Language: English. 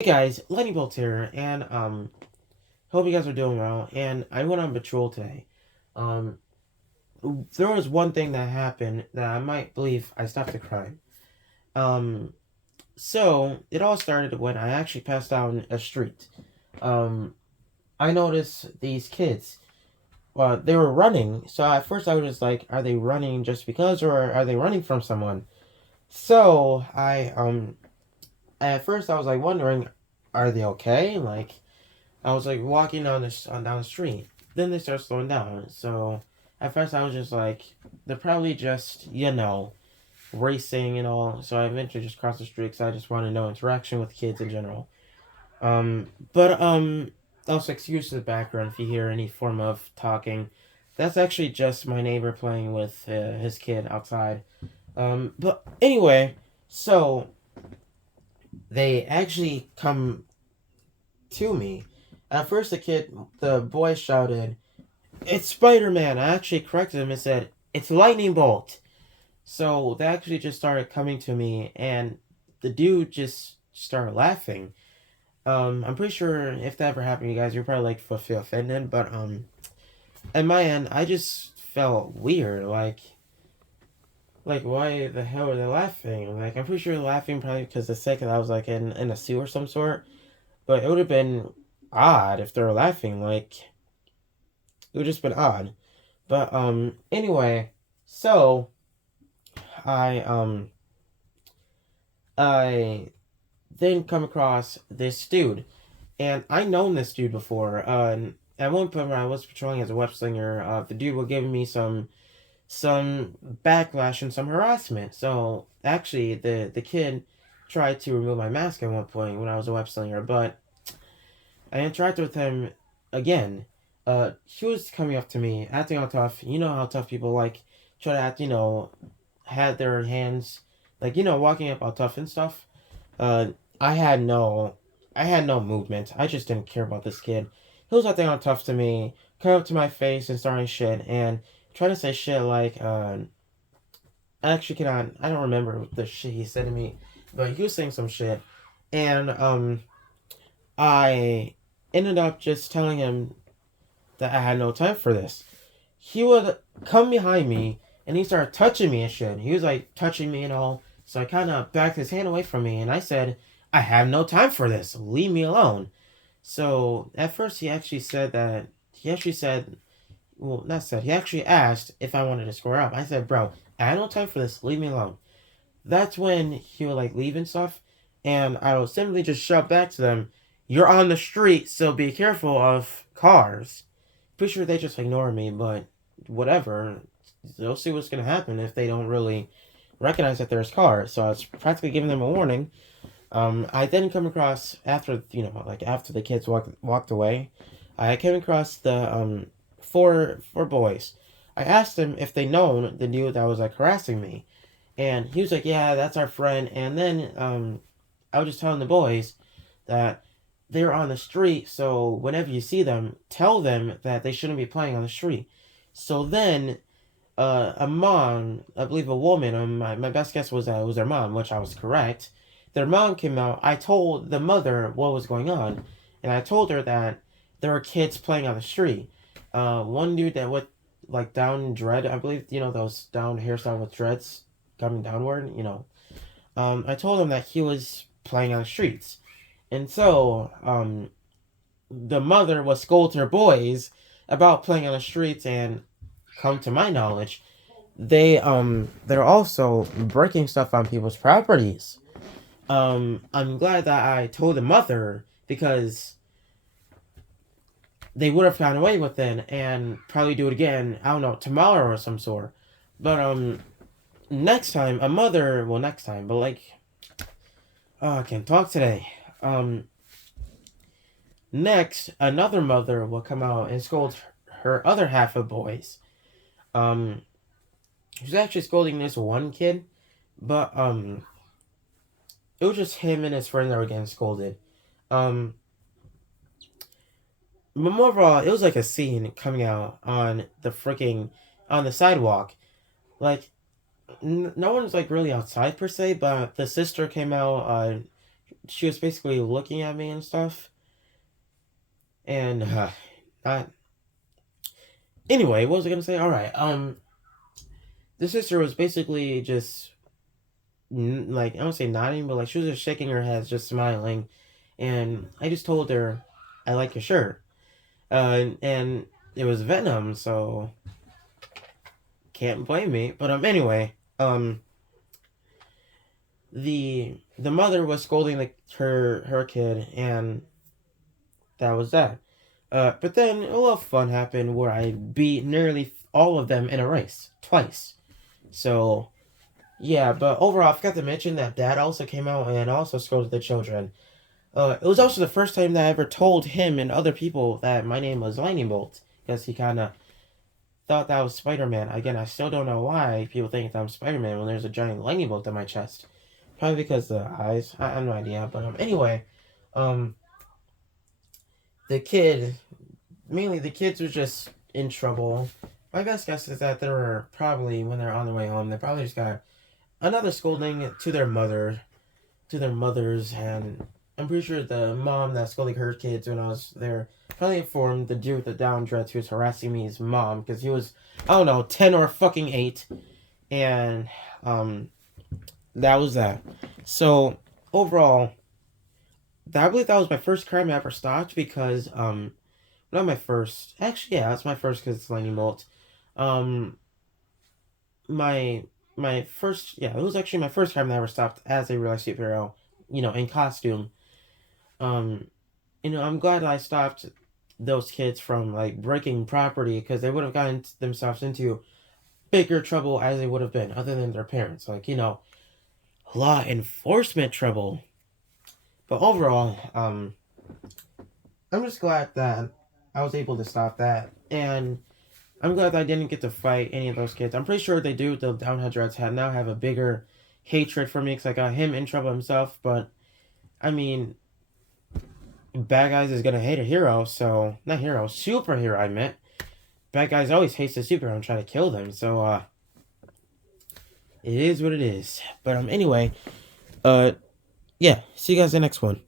Hey guys, Lightning Bolt here, and hope you guys are doing well. And I went on patrol today. Um, there was one thing that happened that I might believe I stopped the crime. Um, so it all started when I actually passed down a street. Um, I noticed these kids. Well, they were running. So at first I was just like, are they running just because, or are they running from someone? So at first I was like wondering, are they okay? I was like walking down the street. Then they start slowing down. So at first I was just like, they're probably just racing and all. So I eventually just crossed the street because I just wanted no interaction with kids in general. But also excuse the background if you hear any form of talking. That's actually just my neighbor playing with his kid outside. But anyway, so they actually come to me. At first, the boy shouted, "It's Spider Man!" I actually corrected him and said, "It's Lightning Bolt!" So they actually just started coming to me, and the dude just started laughing. I'm pretty sure if that ever happened to you guys, you're probably like feel offended, but at my end, I just felt weird. Like why the hell are they laughing? Like I'm pretty sure they're laughing probably because the second I was like in a suit or some sort. But it would have been odd if they were laughing. Like it would just been odd. But anyway, so I um I then come across this dude, and I known this dude before. At one point when I was patrolling as a web slinger, the dude was giving me some backlash and some harassment. So actually, the kid tried to remove my mask at one point when I was a web slinger, but I interacted with him again. He was coming up to me, acting all tough. You know how tough people try to act, had their hands, walking up all tough and stuff. Uh, I had no, I had no movement. I just didn't care about this kid. He was acting all tough to me, coming up to my face and starting shit, and trying to say shit like, I actually cannot, I don't remember the shit he said to me, but he was saying some shit, and, I ended up just telling him that I had no time for this. He would come behind me and he started touching me and shit. He was like touching me and all. So I kind of backed his hand away from me and I said, I have no time for this. Leave me alone. So at first he actually said, well, not said, he actually asked if I wanted to square up. I said, bro, I have no time for this. Leave me alone. That's when he would like leave and stuff. And I would simply just shout back to them, you're on the street, so be careful of cars. Pretty sure they just ignore me, but whatever. They'll see what's gonna happen if they don't really recognize that there's cars. So I was practically giving them a warning. I then come across after after the kids walked away, I came across the four boys. I asked them if they known the dude that was like harassing me, and he was like, "Yeah, that's our friend." And then I was just telling the boys that they're on the street, so whenever you see them, tell them that they shouldn't be playing on the street. So then, a mom, I believe a woman, my best guess was that it was their mom, which I was correct. Their mom came out. I told the mother what was going on, and I told her that there were kids playing on the street. One dude that with like down dread, I believe, those down hairstyle with dreads coming downward. I told him that he was playing on the streets. And so, the mother was scolding her boys about playing on the streets, and come to my knowledge, they're also breaking stuff on people's properties. I'm glad that I told the mother because they would have gotten away with it and probably do it again, I don't know, tomorrow or some sort. But next time, next time, but oh, I can't talk today. Next, another mother will come out and scold her other half of boys. Um, she's actually scolding this one kid, but it was just him and his friend that were getting scolded. Um, but more overall, it was like a scene coming out on the sidewalk. Like no one's like really outside per se, but the sister came out she was basically looking at me and stuff. And not anyway, what was I gonna say? All right. The sister was basically just like I don't say nodding, but like she was just shaking her head, just smiling. And I just told her, "I like your shirt." And it was Venom, so can't blame me. But anyway, the mother was scolding her kid, and that was that. But then a little fun happened where I beat nearly all of them in a race twice. So yeah, but overall, I forgot to mention that Dad also came out and also scolded the children. It was also the first time that I ever told him and other people that my name was Lightning Bolt, because he kind of thought that was Spider Man. Again, I still don't know why people think that I'm Spider Man when there's a giant lightning bolt on my chest. Probably because the eyes. I have no idea. But anyway, um, the kid, mainly the kids were just in trouble. My best guess is that they were probably, when they're on their way home, they probably just got another scolding to their mothers, and I'm pretty sure the mom that scolded her kids when I was there probably informed the dude with the down dress who was harassing me his mom, because he was, I don't know, 10 or fucking 8, and um, that was that. So overall, I believe that was my first crime I ever stopped because not my first. Actually, yeah, that's my first because it's lightning bolt. Um, my my first, yeah, it was actually my first crime that I ever stopped as a real life superhero. In costume. Um, I'm glad I stopped those kids from like breaking property because they would have gotten themselves into bigger trouble as they would have been other than their parents. Like law enforcement trouble. But overall, I'm just glad that I was able to stop that, and I'm glad that I didn't get to fight any of those kids. I'm pretty sure they do. The Downhead Dreads now have a bigger hatred for me because I got him in trouble himself. But I mean, bad guys is gonna hate a hero, so not hero, superhero. I meant bad guys always hate the superhero and try to kill them. So it is what it is. But anyway, yeah. See you guys in the next one.